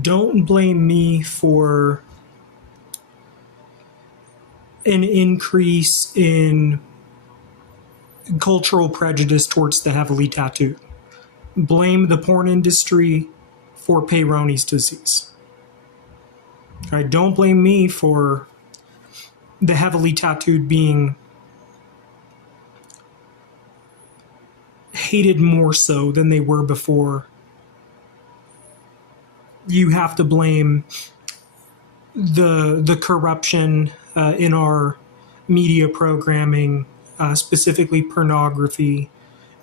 don't blame me for an increase in cultural prejudice towards the heavily tattooed. Blame the porn industry for Peyronie's disease. Right? Don't blame me for the heavily tattooed being hated more so than they were before. You have to blame the corruption in our media programming, specifically pornography,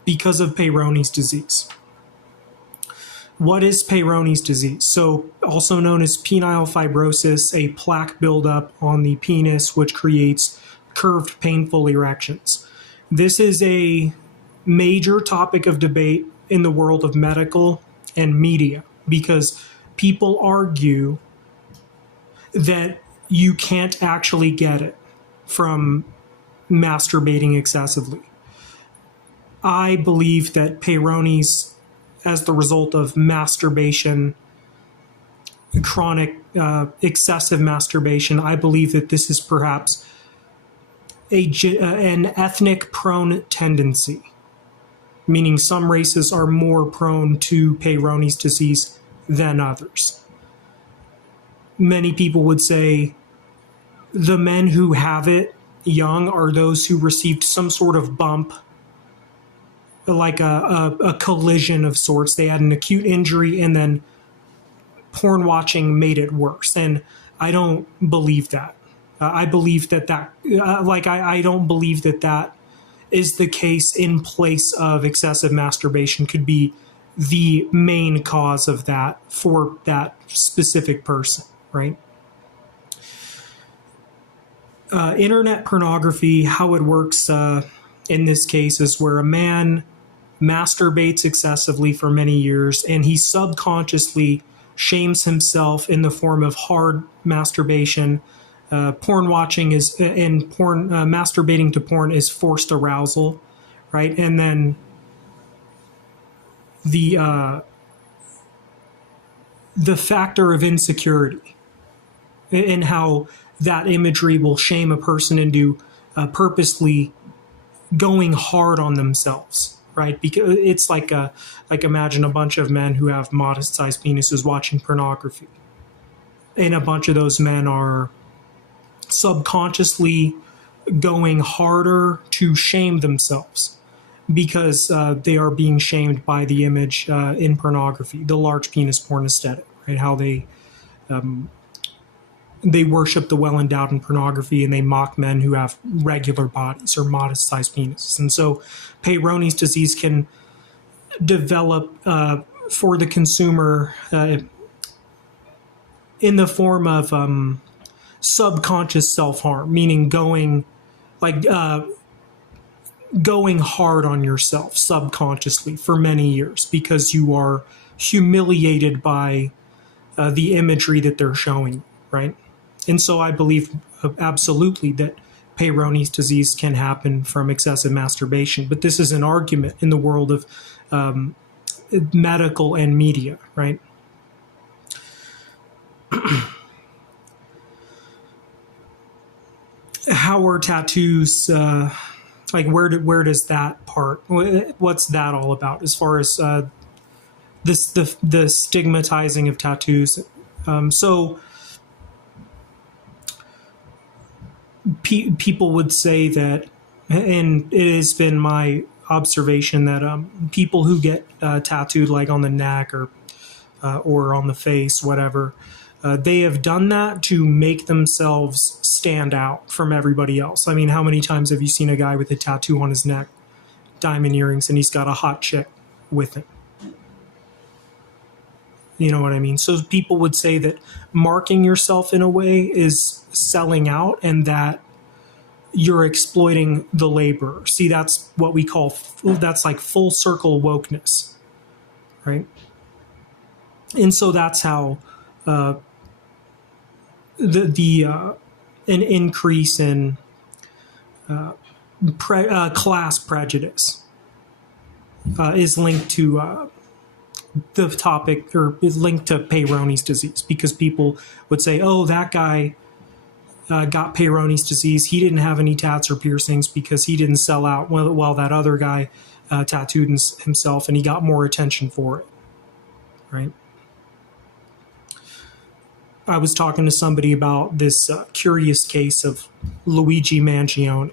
because of Peyronie's disease. What is Peyronie's disease? So, also known as penile fibrosis, a plaque buildup on the penis which creates curved, painful erections. This is a major topic of debate in the world of medical and media because people argue that you can't actually get it from masturbating excessively. I believe that Peyronie's, as the result of masturbation, chronic excessive masturbation, I believe that this is perhaps an ethnic prone tendency, meaning some races are more prone to Peyronie's disease than others. Many people would say the men who have it young are those who received some sort of bump, like a collision of sorts. They had an acute injury and then porn watching made it worse. And I don't believe that. I believe that I don't believe that that is the case in place of excessive masturbation could be the main cause of that for that specific person, right? Internet pornography, how it works in this case is where a man masturbates excessively for many years and he subconsciously shames himself in the form of hard masturbation. Porn watching is and porn masturbating to porn is forced arousal, right? And then the factor of insecurity and how that imagery will shame a person into purposely going hard on themselves, right? Because it's like imagine a bunch of men who have modest-sized penises watching pornography, and a bunch of those men are subconsciously going harder to shame themselves because they are being shamed by the image in pornography, the large penis porn aesthetic, right? How they worship the well-endowed in pornography and they mock men who have regular bodies or modest-sized penises. And so Peyronie's disease can develop for the consumer in the form of subconscious self-harm, meaning going hard on yourself subconsciously for many years because you are humiliated by the imagery that they're showing, right? And so I believe absolutely that Peyronie's disease can happen from excessive masturbation. But this is an argument in the world of medical and media, right? How are tattoos, where does that part, what's that all about as far as the stigmatizing of tattoos? So people would say that, and it has been my observation that people who get tattooed like on the neck or on the face, whatever, they have done that to make themselves stand out from everybody else. I mean, how many times have you seen a guy with a tattoo on his neck, diamond earrings, and he's got a hot chick with him? You know what I mean? So people would say that marking yourself in a way is selling out and that you're exploiting the laborer. See, that's what we call, that's like full circle wokeness, right? And so that's how an increase in class prejudice is linked to the topic or is linked to Peyronie's disease, because people would say, oh, that guy got Peyronie's disease. He didn't have any tats or piercings because he didn't sell out, while that other guy tattooed himself and he got more attention for it, right? I was talking to somebody about this curious case of Luigi Mangione.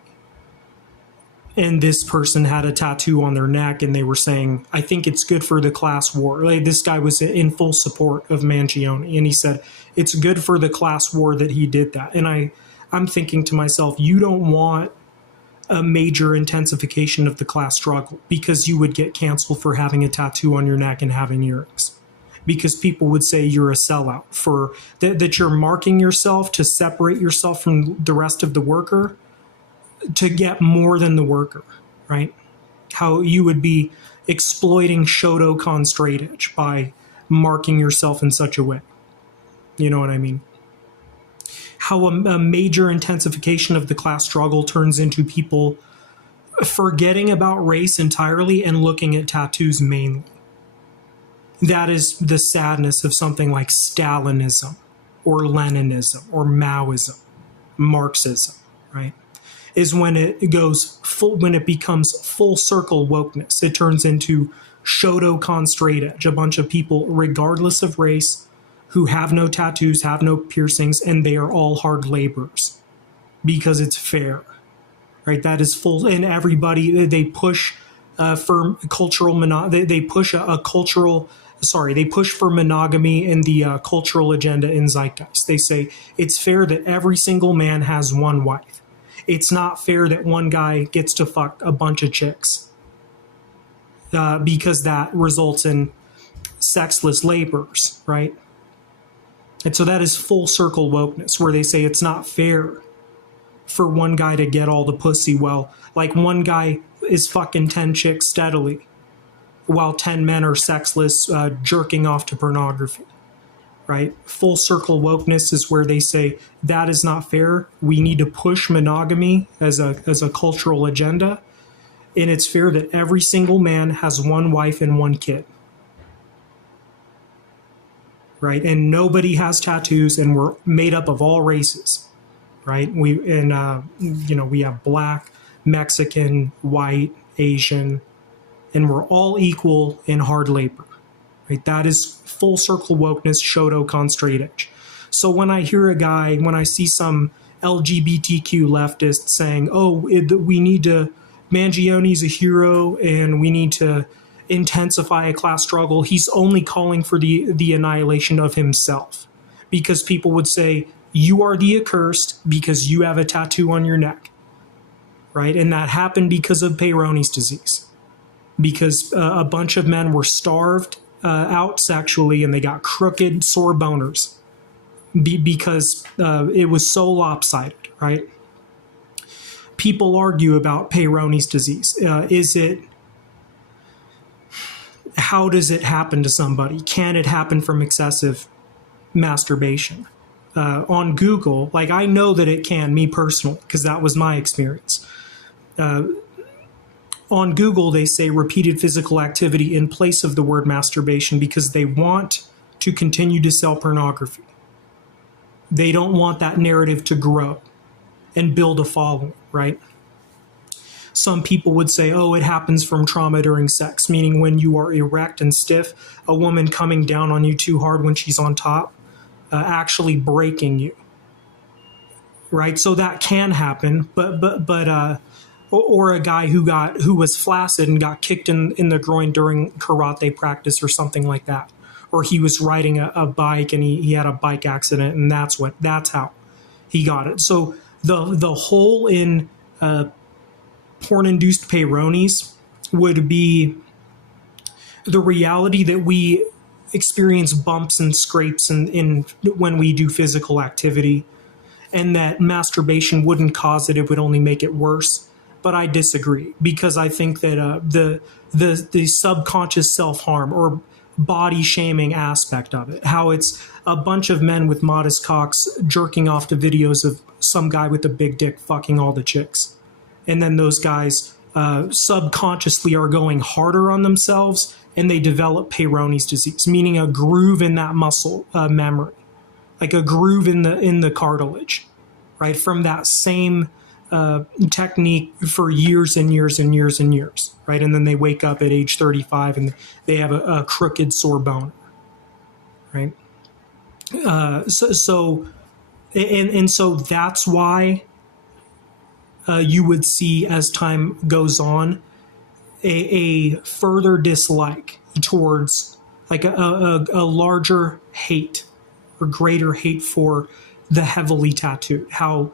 And this person had a tattoo on their neck, and they were saying, I think it's good for the class war. Like, this guy was in full support of Mangione, and he said, it's good for the class war that he did that. And I'm thinking to myself, you don't want a major intensification of the class struggle, because you would get canceled for having a tattoo on your neck and having earrings. Because people would say you're a sellout, for that you're marking yourself to separate yourself from the rest of the worker, to get more than the worker, right? How you would be exploiting Shotokawn straight edge by marking yourself in such a way. You know what I mean? How a major intensification of the class struggle turns into people forgetting about race entirely and looking at tattoos mainly. That is the sadness of something like Stalinism or Leninism or Maoism, Marxism, right? Is when it goes full, when it becomes full circle wokeness. It turns into Shotokawn straight edge, a bunch of people, regardless of race, who have no tattoos, have no piercings, and they are all hard laborers because it's fair, right? That is full, and everybody, they push for cultural, they push a cultural, they push for monogamy in the cultural agenda in Zeitgeist. They say it's fair that every single man has one wife. It's not fair that one guy gets to fuck a bunch of chicks, because that results in sexless laborers, right? And so that is full circle wokeness, where they say it's not fair for one guy to get all the pussy, well, like one guy is fucking 10 chicks steadily, while 10 men are sexless, jerking off to pornography. Right? Full circle wokeness is where they say that is not fair. We need to push monogamy as a cultural agenda. And it's fair that every single man has one wife and one kid. Right? And nobody has tattoos, and we're made up of all races. Right? We have black, Mexican, white, Asian, and we're all equal in hard labor. Right? That is full circle wokeness, Shotokawn straight edge. So when I see some LGBTQ leftist saying, we need to, Mangione's a hero and we need to intensify a class struggle, he's only calling for the annihilation of himself. Because people would say, you are the accursed because you have a tattoo on your neck. Right? And that happened because of Peyronie's disease. Because a bunch of men were starved out sexually, and they got crooked, sore boners because it was so lopsided, right? People argue about Peyronie's disease. How does it happen to somebody? Can it happen from excessive masturbation? On Google, like, I know that it can, me personally, because that was my experience. On Google, they say repeated physical activity in place of the word masturbation because they want to continue to sell pornography. They don't want that narrative to grow and build a following, right? Some people would say, it happens from trauma during sex, meaning when you are erect and stiff, a woman coming down on you too hard when she's on top, actually breaking you, right? So that can happen, but or a guy who was flaccid and got kicked in the groin during karate practice or something like that. Or he was riding a bike and he had a bike accident, and that's how he got it. So the hole in porn-induced Peyronie's would be the reality that we experience bumps and scrapes in when we do physical activity, and that masturbation wouldn't cause it would only make it worse. But I disagree, because I think that the subconscious self-harm or body shaming aspect of it, how it's a bunch of men with modest cocks jerking off to videos of some guy with a big dick fucking all the chicks. And then those guys subconsciously are going harder on themselves and they develop Peyronie's disease, meaning a groove in that muscle memory, like a groove in the cartilage, right? From that same technique for years and years and years and years, right? And then they wake up at age 35 and they have a crooked sore bone, right? So that's why you would see, as time goes on, a further dislike towards, like a larger hate or greater hate for the heavily tattooed. How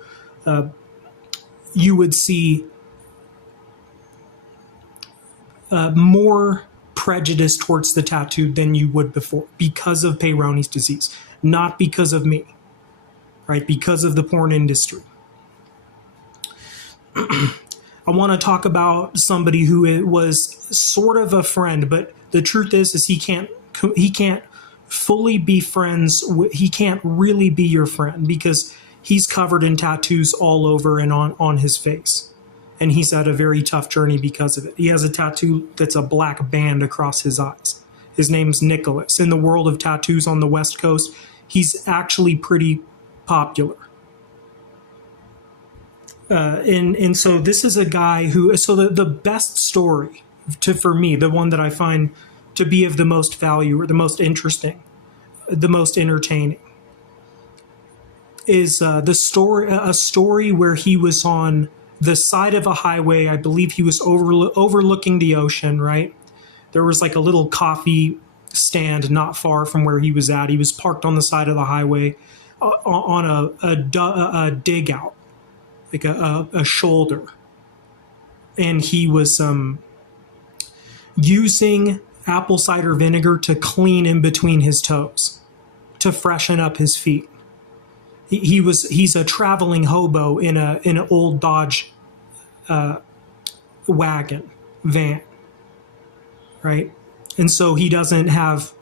you would see more prejudice towards the tattooed than you would before, because of Peyronie's disease, not because of me, right? Because of the porn industry. I want to talk about somebody who was sort of a friend, but the truth is he can't fully be friends. He can't really be your friend because he's covered in tattoos all over and on his face. And he's had a very tough journey because of it. He has a tattoo that's a black band across his eyes. His name's Nicholas. In the world of tattoos on the West Coast, he's actually pretty popular. And so this is a guy who, so the best story for me, the one that I find to be of the most value or the most interesting, the most entertaining, is a story where he was on the side of a highway. I believe he was overlooking the ocean, right? There was like a little coffee stand not far from where he was at. He was parked on the side of the highway on a dig out, like a shoulder. And he was using apple cider vinegar to clean in between his toes, to freshen up his feet. He's a traveling hobo in an old Dodge van, right? And so he doesn't have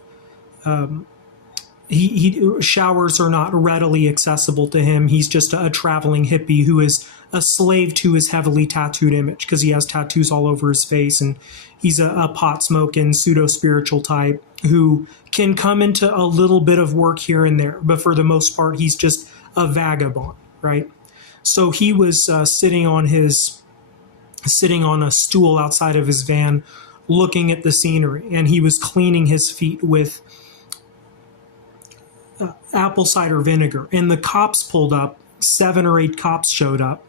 showers are not readily accessible to him. He's just a traveling hippie who is a slave to his heavily tattooed image because he has tattoos all over his face, and he's a pot smoking pseudo spiritual type who can come into a little bit of work here and there, but for the most part he's just a vagabond, right? So he was sitting on a stool outside of his van looking at the scenery, and he was cleaning his feet with apple cider vinegar. And the cops pulled up. 7 or 8 cops showed up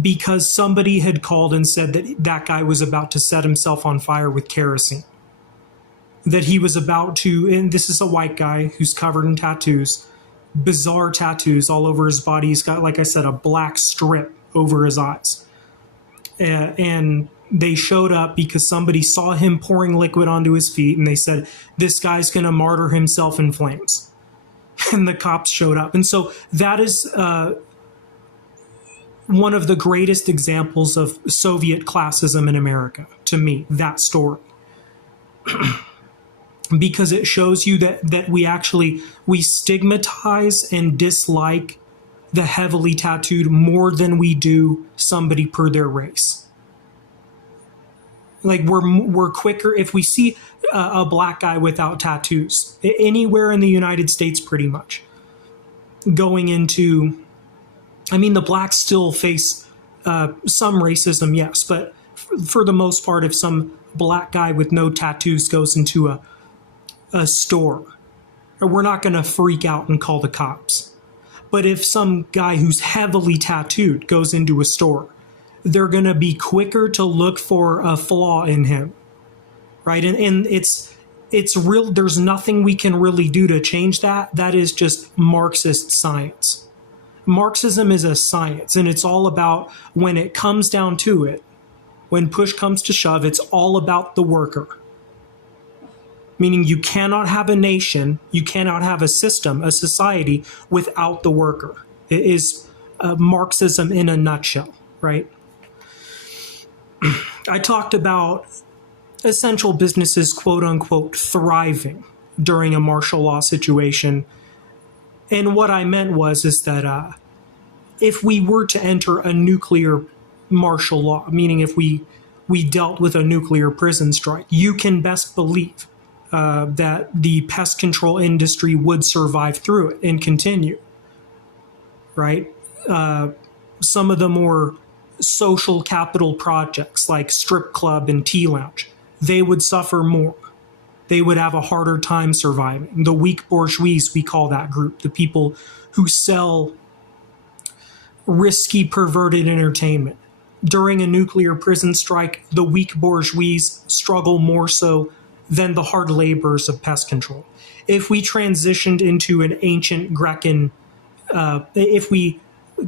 because somebody had called and said that guy was about to set himself on fire with kerosene. That he was about to, and this is a white guy who's covered in tattoos, bizarre tattoos all over his body. He's got, like I said, a black strip over his eyes. And they showed up because somebody saw him pouring liquid onto his feet, and they said, this guy's going to martyr himself in flames. And the cops showed up. And so that is one of the greatest examples of Soviet classism in America, to me, that story. Because it shows you that we stigmatize and dislike the heavily tattooed more than we do somebody per their race. Like we're quicker if we see a black guy without tattoos anywhere in the United States, pretty much going into, I mean, the blacks still face some racism, yes, but for the most part, if some black guy with no tattoos goes into a store, we're not going to freak out and call the cops. But if some guy who's heavily tattooed goes into a store, they're going to be quicker to look for a flaw in him, right? And it's real. There's nothing we can really do to change that. That is just Marxist science. Marxism is a science, and it's all about, when it comes down to it, when push comes to shove, it's all about the worker. Meaning you cannot have a nation, you cannot have a system, a society without the worker. It is Marxism in a nutshell, right? I talked about essential businesses, quote unquote, thriving during a martial law situation. And what I meant is that if we were to enter a nuclear martial law, meaning if we we dealt with a nuclear prison strike. You can best believe that the pest control industry would survive through it and continue, right? Some of the more social capital projects like strip club and tea lounge, they would suffer more. They would have a harder time surviving. The weak bourgeois, we call that group, the people who sell risky, perverted entertainment. During a nuclear prison strike, the weak bourgeois struggle more so than the hard laborers of pest control. If we transitioned into an ancient Grekken, if we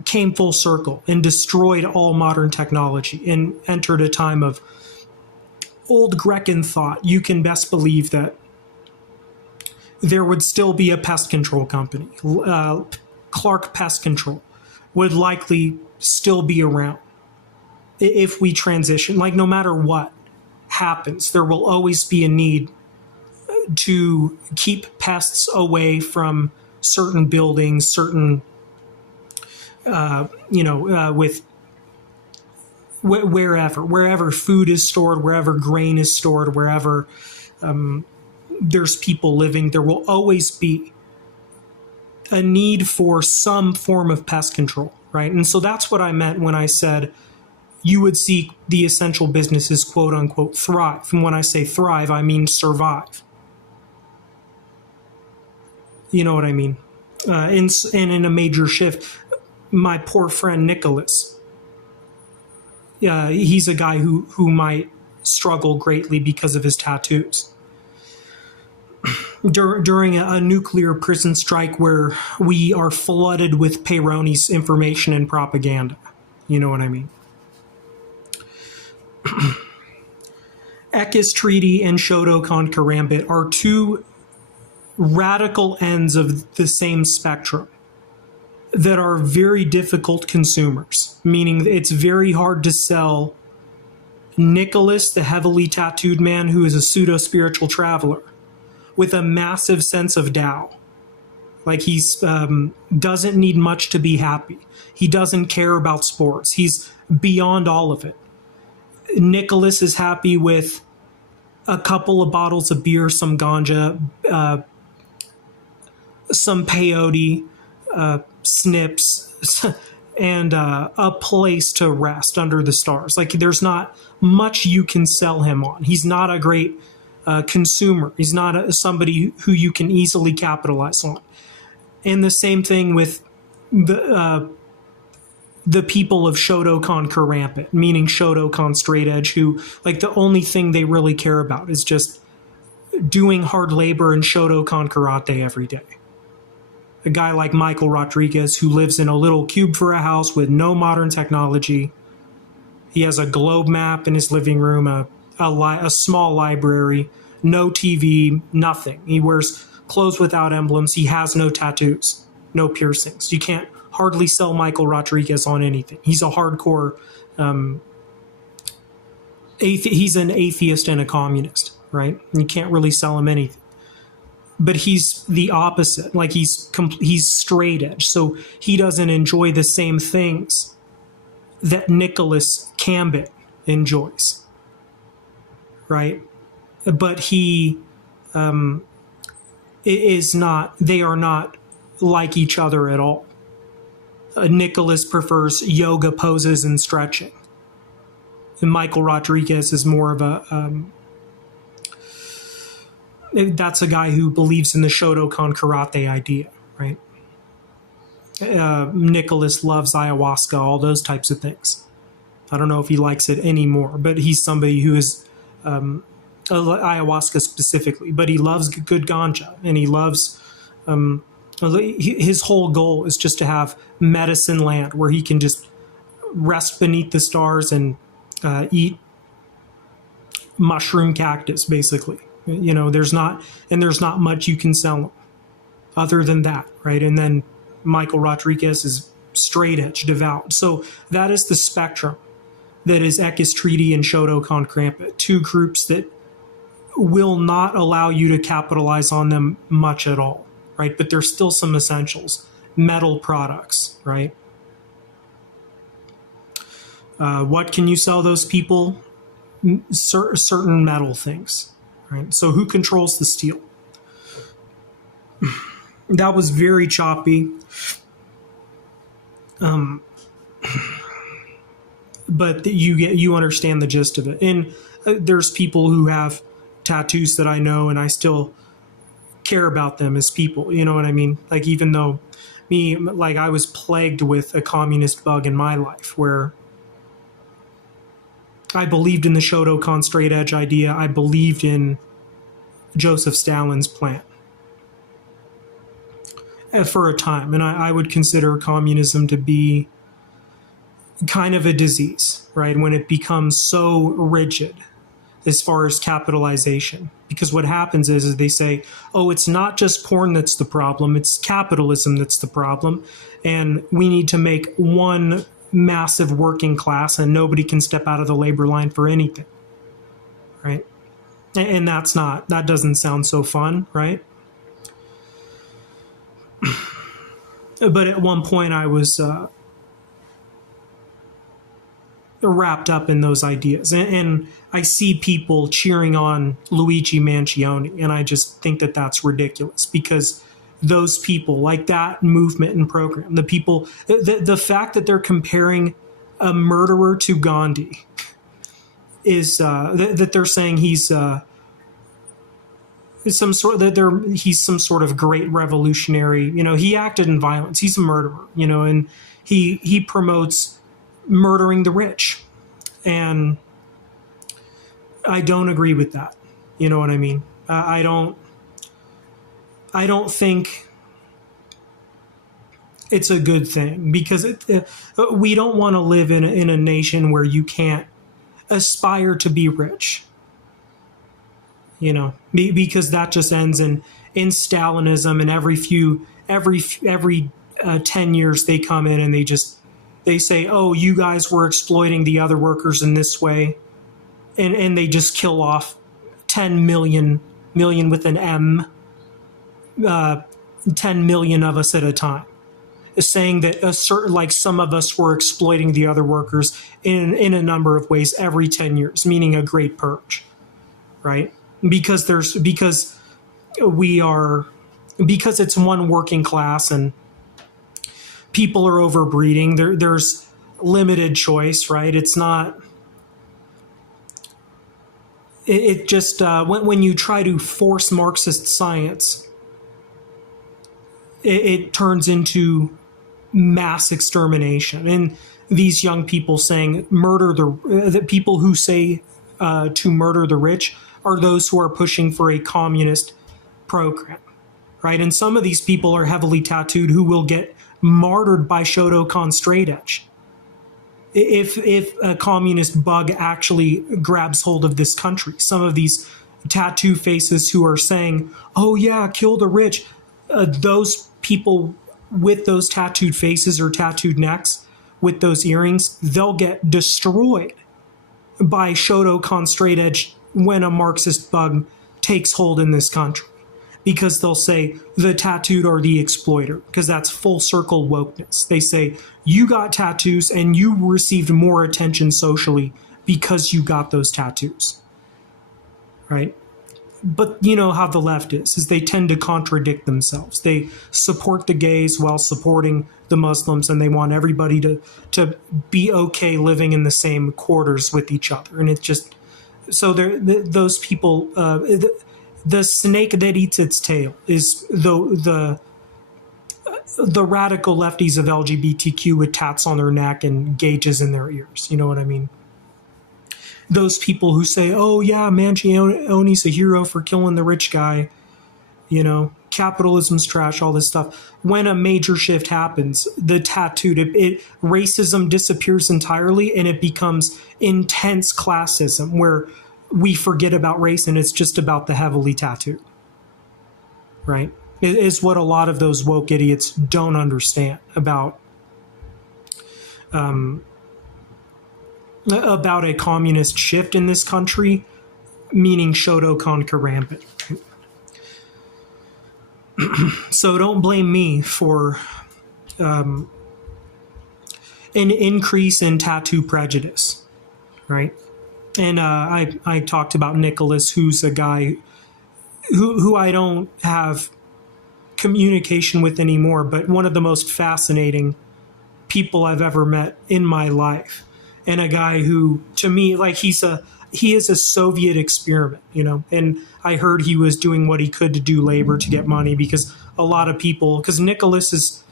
came full circle and destroyed all modern technology and entered a time of old Grekken thought, you can best believe that there would still be a pest control company. Clark Pest Control would likely still be around if we transition. Like, no matter what happens, there will always be a need to keep pests away from certain buildings, certain, with wherever food is stored, wherever grain is stored, wherever there's people living, there will always be a need for some form of pest control, right? And so that's what I meant when I said you would see the essential businesses, quote unquote, thrive. And when I say thrive, I mean survive. You know what I mean? And in a major shift, my poor friend Nicholas, he's a guy who might struggle greatly because of his tattoos. During a nuclear prison strike where we are flooded with Peyronie's information and propaganda. You know what I mean? Ekis Treaty and Shotokawn Krampit are two radical ends of the same spectrum that are very difficult consumers, meaning it's very hard to sell Nicholas, the heavily tattooed man who is a pseudo-spiritual traveler, with a massive sense of Tao. Like, he's doesn't need much to be happy. He doesn't care about sports. He's beyond all of it. Nicholas is happy with a couple of bottles of beer, some ganja, some peyote, snips, and a place to rest under the stars. Like, there's not much you can sell him on. He's not a great consumer. He's not somebody who you can easily capitalize on. And the same thing with the people of Shotokawn Krampit, meaning Shotokawn straight edge, who, like, the only thing they really care about is just doing hard labor in Shotokawn karate every day. A guy like Michael Rodriguez, who lives in a little cube for a house with no modern technology. He has a globe map in his living room, a small library, no TV, nothing. He wears clothes without emblems. He has no tattoos, no piercings. You can't hardly sell Michael Rodriguez on anything. He's a hardcore, he's an atheist and a communist, right? You can't really sell him anything. But he's the opposite. Like, he's straight edge. So he doesn't enjoy the same things that Nicholas Krampit enjoys, right? But he is not, they are not like each other at all. Nicholas prefers yoga poses and stretching. And Michael Rodriguez is more of a, that's a guy who believes in the Shotokan karate idea, right? Nicholas loves ayahuasca, all those types of things. I don't know if he likes it anymore, but he's somebody who is ayahuasca specifically, but he loves good ganja, and he loves his whole goal is just to have medicine land where he can just rest beneath the stars and eat mushroom cactus, basically. You know, there's not much you can sell him other than that, right? And then Michael Rodriguez is straight edge, devout. So that is the spectrum that is Ekis Treaty and Shotokawn Krampit, two groups that will not allow you to capitalize on them much at all, right? But there's still some essentials, metal products, right? What can you sell those people? certain metal things, right? So who controls the steel? That was very choppy. But you understand the gist of it. And there's people who have tattoos that I know, and I still care about them as people. You know what I mean? Like, even though I was plagued with a communist bug in my life, where I believed in the Shotokawn straight edge idea. I believed in Joseph Stalin's plan for a time, and I would consider communism to be kind of a disease, right? When it becomes so rigid as far as capitalization. Because what happens is they say, oh, it's not just porn that's the problem, it's capitalism that's the problem. And we need to make one massive working class, and nobody can step out of the labor line for anything, right? And that doesn't sound so fun, right? But at one point I was wrapped up in those ideas. And I see people cheering on Luigi Manchione, and I just think that that's ridiculous, because those people, like that movement and program, the people, the fact that they're comparing a murderer to Gandhi is that they're saying he's some sort of great revolutionary. You know, he acted in violence. He's a murderer. You know, and he promotes murdering the rich, and I don't agree with that. You know what I mean? I don't think it's a good thing, because we don't want to live in a nation where you can't aspire to be rich. You know, because that just ends in Stalinism, and every 10 years they come in and they say, oh, you guys were exploiting the other workers in this way, and they just kill off 10 million with an M, 10 million of us at a time, saying that some of us were exploiting the other workers in a number of ways every 10 years, meaning a great purge, right? Because it's one working class, and people are overbreeding. There's limited choice, right? It's not. It just when you try to force Marxist science, it turns into mass extermination. And these young people saying the people who say to murder the rich are those who are pushing for a communist program, right? And some of these people are heavily tattooed who will get martyred by Shotokawn straight edge if a communist bug actually grabs hold of this country. Some of these tattoo faces who are saying, oh yeah, kill the rich, those people with those tattooed faces or tattooed necks with those earrings, they'll get destroyed by Shotokawn straight edge when a Marxist bug takes hold in this country, because they'll say the tattooed are the exploiter, because that's full circle wokeness. They say you got tattoos and you received more attention socially because you got those tattoos, right? But you know how the left is they tend to contradict themselves. They support the gays while supporting the Muslims, and they want everybody to be okay living in the same quarters with each other. And it's just, so those people, the snake that eats its tail is the radical lefties of LGBTQ with tats on their neck and gauges in their ears. You know what I mean? Those people who say, oh yeah, Manchione's a hero for killing the rich guy, you know, capitalism's trash, all this stuff. When a major shift happens, the tattooed, racism disappears entirely, and it becomes intense classism, where we forget about race and it's just about the heavily tattooed, right? It is what a lot of those woke idiots don't understand about a communist shift in this country, meaning Shotokawn Krampit. So don't blame me for an increase in tattoo prejudice, right? And I talked about Nicholas, who's a guy who I don't have communication with anymore, but one of the most fascinating people I've ever met in my life, and a guy who, to me, like he is a Soviet experiment, you know. And I heard he was doing what he could to do labor to get money, because a lot of people, because Nicholas is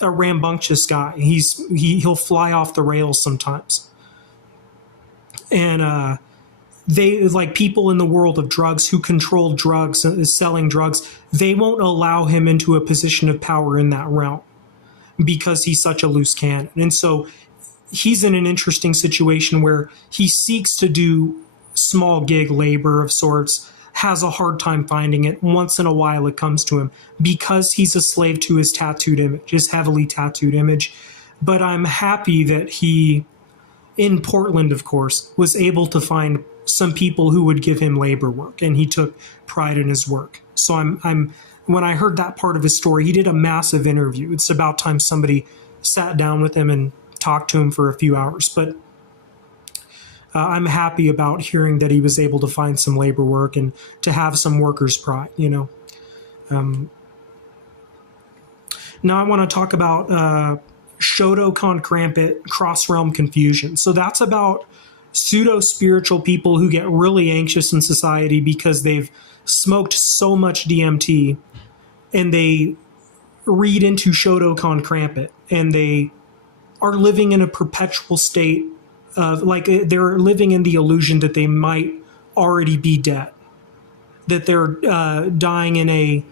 a rambunctious guy. He'll fly off the rails sometimes, and they, like people in the world of drugs who control drugs and is selling drugs, they won't allow him into a position of power in that realm because he's such a loose cannon. And so he's in an interesting situation where he seeks to do small gig labor of sorts, has a hard time finding it. Once in a while it comes to him because he's a slave to his tattooed image, his heavily tattooed image. But I'm happy that he, in Portland, of course, was able to find some people who would give him labor work, and he took pride in his work. So I'm when I heard that part of his story, he did a massive interview. It's about time somebody sat down with him and talked to him for a few hours. But I'm happy about hearing that he was able to find some labor work and to have some workers' pride, you know. Now I want to talk about Shotokawn Krampit cross-realm confusion. So that's about pseudo-spiritual people who get really anxious in society because they've smoked so much DMT, and they read into Shotokawn Krampit, and they are living in a perpetual state of, like, they're living in the illusion that they might already be dead, that they're dying in a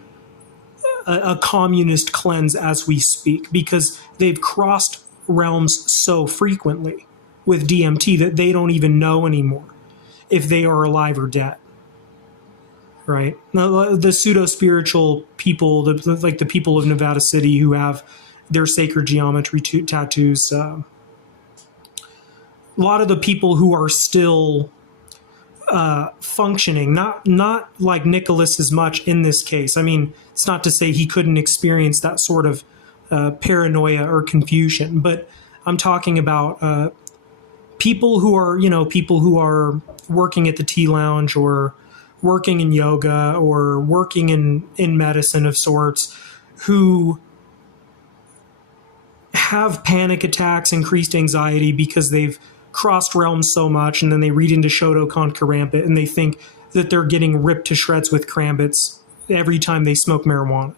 communist cleanse as we speak, because they've crossed realms so frequently with DMT that they don't even know anymore if they are alive or dead. Right? Now, the pseudo-spiritual people, like the people of Nevada City who have their sacred geometry tattoos, a lot of the people who are still functioning, not like Nicholas as much in this case. I mean, it's not to say he couldn't experience that sort of paranoia or confusion, but I'm talking about people who are working at the tea lounge, or working in yoga, or working in medicine of sorts, who have panic attacks, increased anxiety because they've crossed realms so much, and then they read into Shotokawn Krampit and they think that they're getting ripped to shreds with Krampits every time they smoke marijuana.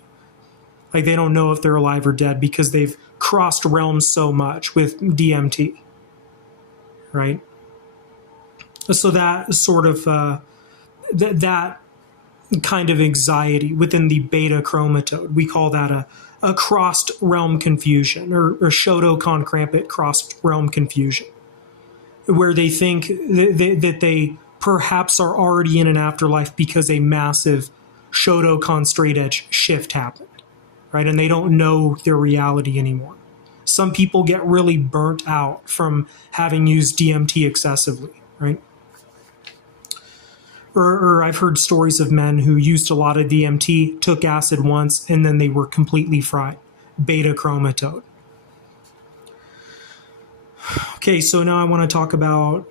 Like, they don't know if they're alive or dead because they've crossed realms so much with DMT. Right? So that sort of that kind of anxiety within the beta chromatode, we call that a crossed realm confusion, or Shotokawn Krampit crossed realm confusion, where they think that they perhaps are already in an afterlife because a massive Shotokawn straight edge shift happened, right? And they don't know their reality anymore. Some people get really burnt out from having used DMT excessively, right? Or I've heard stories of men who used a lot of DMT, took acid once, and then they were completely fried. Beta chromatode. Okay, so now I want to talk about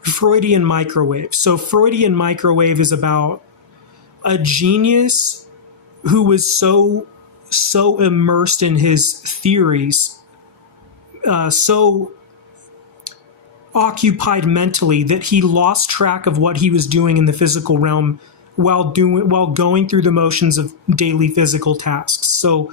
Freudian microwave. So Freudian microwave is about a genius who was so immersed in his theories, so occupied mentally, that he lost track of what he was doing in the physical realm while going through the motions of daily physical tasks. So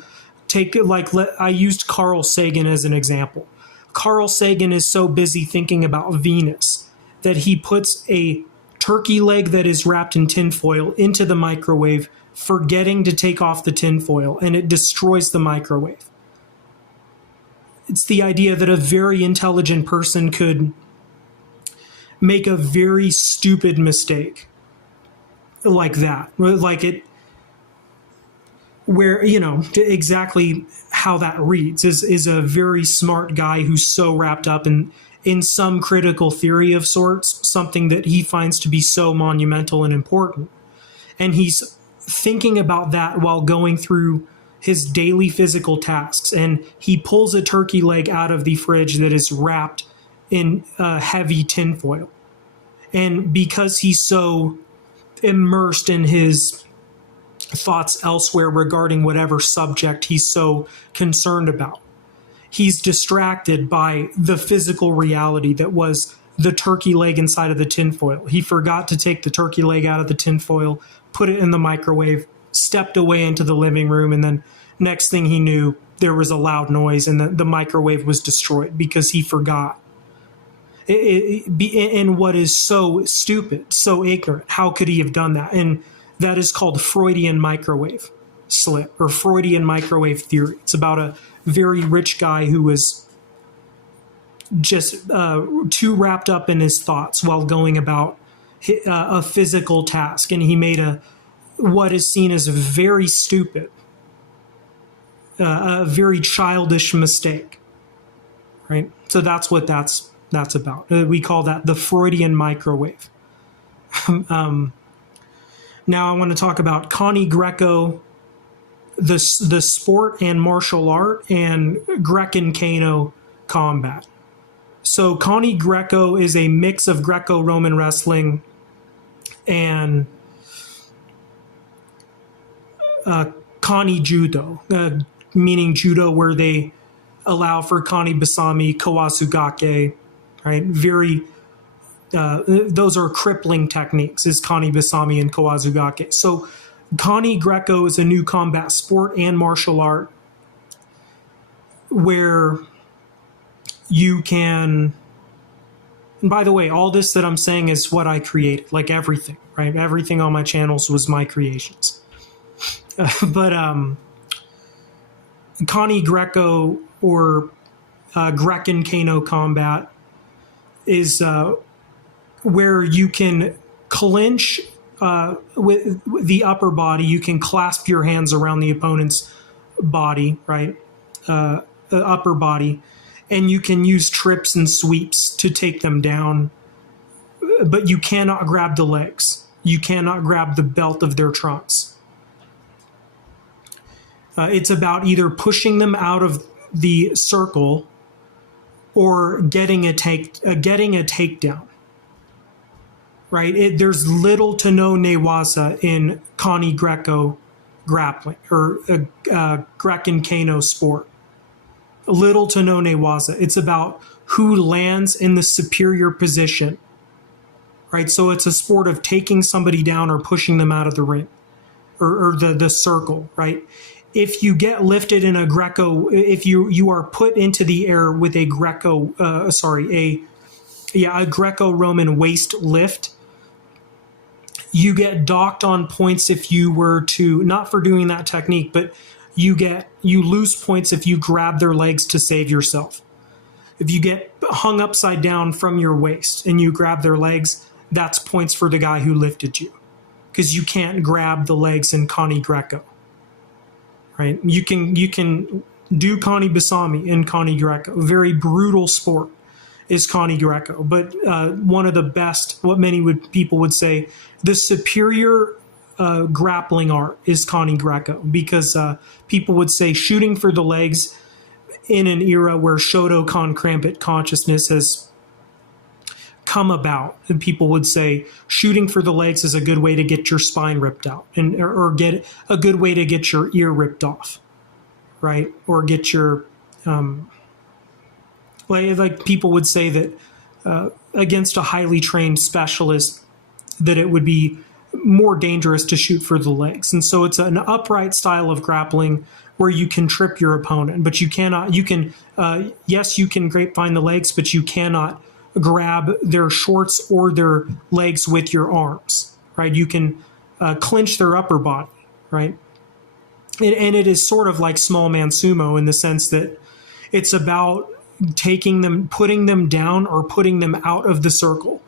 I used Carl Sagan as an example. Carl Sagan is so busy thinking about Venus that he puts a turkey leg that is wrapped in tinfoil into the microwave, forgetting to take off the tinfoil, and it destroys the microwave. It's the idea that a very intelligent person could make a very stupid mistake like that. Where, exactly how that reads is a very smart guy who's so wrapped up in some critical theory of sorts, something that he finds to be so monumental and important. And he's thinking about that while going through his daily physical tasks, and he pulls a turkey leg out of the fridge that is wrapped in heavy tinfoil. And because he's so immersed in his thoughts elsewhere regarding whatever subject he's so concerned about, he's distracted by the physical reality that was the turkey leg inside of the tinfoil. He forgot to take the turkey leg out of the tinfoil, put it in the microwave, stepped away into the living room, and then next thing he knew, there was a loud noise and the microwave was destroyed because he forgot. And what is so stupid, so ignorant, how could he have done that? And that is called Freudian microwave slip, or Freudian microwave theory. It's about a very rich guy who was just too wrapped up in his thoughts while going about a physical task, and he made what is seen as a very stupid, a very childish mistake, right? So that's what that's about. We call that the Freudian microwave. Now I want to talk about Connie Greco, the sport and martial art, and Grekken Kano combat. So Connie Greco is a mix of Greco-Roman wrestling and Connie Judo, meaning judo where they allow for Kani Basami, Kawasugake, right? Those are crippling techniques, is Kani Basami and Kawasugake. So Connie Greco is a new combat sport and martial art where you can, and by the way, all this that I'm saying is what I created, like everything, right? Everything on my channels was my creations. But Connie Greco, or Grekken Kano combat, is where you can clinch with the upper body. You can clasp your hands around the opponent's body, right? Upper body. And you can use trips and sweeps to take them down. But you cannot grab the legs. You cannot grab the belt of their trunks. It's about either pushing them out of the circle or getting a takedown. Right? There's little to no newaza in Connie Greco grappling, or Grekken Kano sport. Little to no newaza. It's about who lands in the superior position. Right? So it's a sport of taking somebody down or pushing them out of the ring, or the circle, right? If you get lifted in a Greco, if you are put into the air with a Greco-Roman waist lift, you get docked on points if you were to, not for doing that technique, but you lose points if you grab their legs to save yourself. If you get hung upside down from your waist and you grab their legs, that's points for the guy who lifted you, because you can't grab the legs in Connie Greco. Right? You can do Kani Basami in Connie Greco. Very brutal sport is Connie Greco, but one of the best, what many people would say, the superior grappling art is Connie Greco, because people would say shooting for the legs in an era where Shotokawn Krampit consciousness has come about, and people would say shooting for the legs is a good way to get your spine ripped out, or get a good way to get your ear ripped off, right? Or get your like people would say that against a highly trained specialist, that it would be more dangerous to shoot for the legs. And so it's an upright style of grappling where you can trip your opponent, but you cannot. You can yes, you can grapevine the legs, but you cannot grab their shorts or their legs with your arms, right? You can clinch their upper body, right? And it is sort of like small man sumo in the sense that it's about taking them, putting them down, or putting them out of the circle.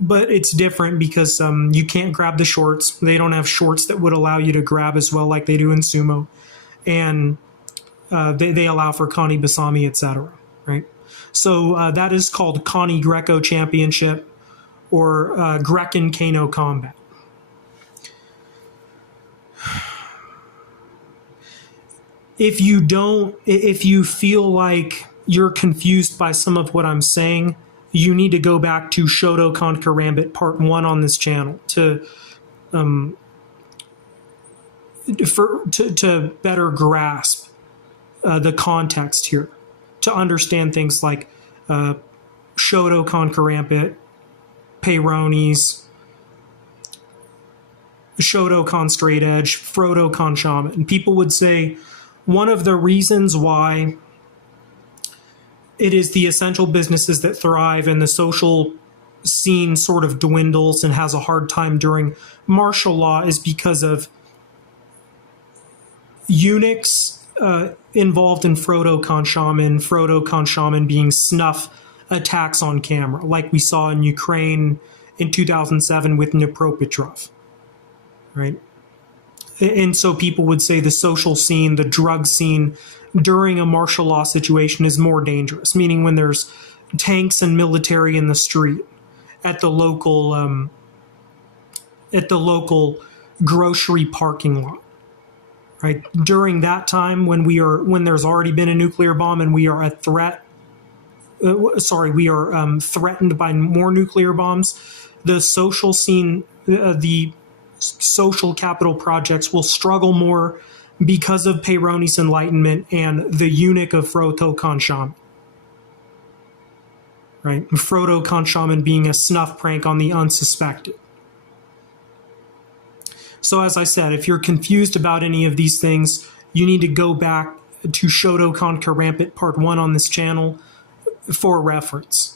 But it's different because you can't grab the shorts. They don't have shorts that would allow you to grab as well like they do in sumo. And they allow for Kani Basami, etc., right? So that is called Connie Greco Championship, or Grekken Kano combat. if you feel like you're confused by some of what I'm saying, you need to go back to Shotokawn Karambit Part 1 on this channel to better grasp the context here, to understand things like Shotokawn Karambit, Peyronie's, Shotokawn Straight Edge, Frodokawn Shaman. And people would say one of the reasons why it is the essential businesses that thrive and the social scene sort of dwindles and has a hard time during martial law is because of eunuchs involved in Frodokawn Shaman being snuff attacks on camera, like we saw in Ukraine in 2007 with Dnipropetrovsk, right? And so people would say the social scene, the drug scene during a martial law situation is more dangerous, meaning when there's tanks and military in the street, at the local grocery parking lot, right? During that time when there's already been a nuclear bomb and we are threatened by more nuclear bombs, the social scene, the social capital projects will struggle more because of Peyronie's enlightenment and the eunuch of Frodokawn Shaman. Right? Frodokawn Shaman being a snuff prank on the unsuspected. So as I said, if you're confused about any of these things, you need to go back to Shotokawn Karambit Part 1 on this channel for reference.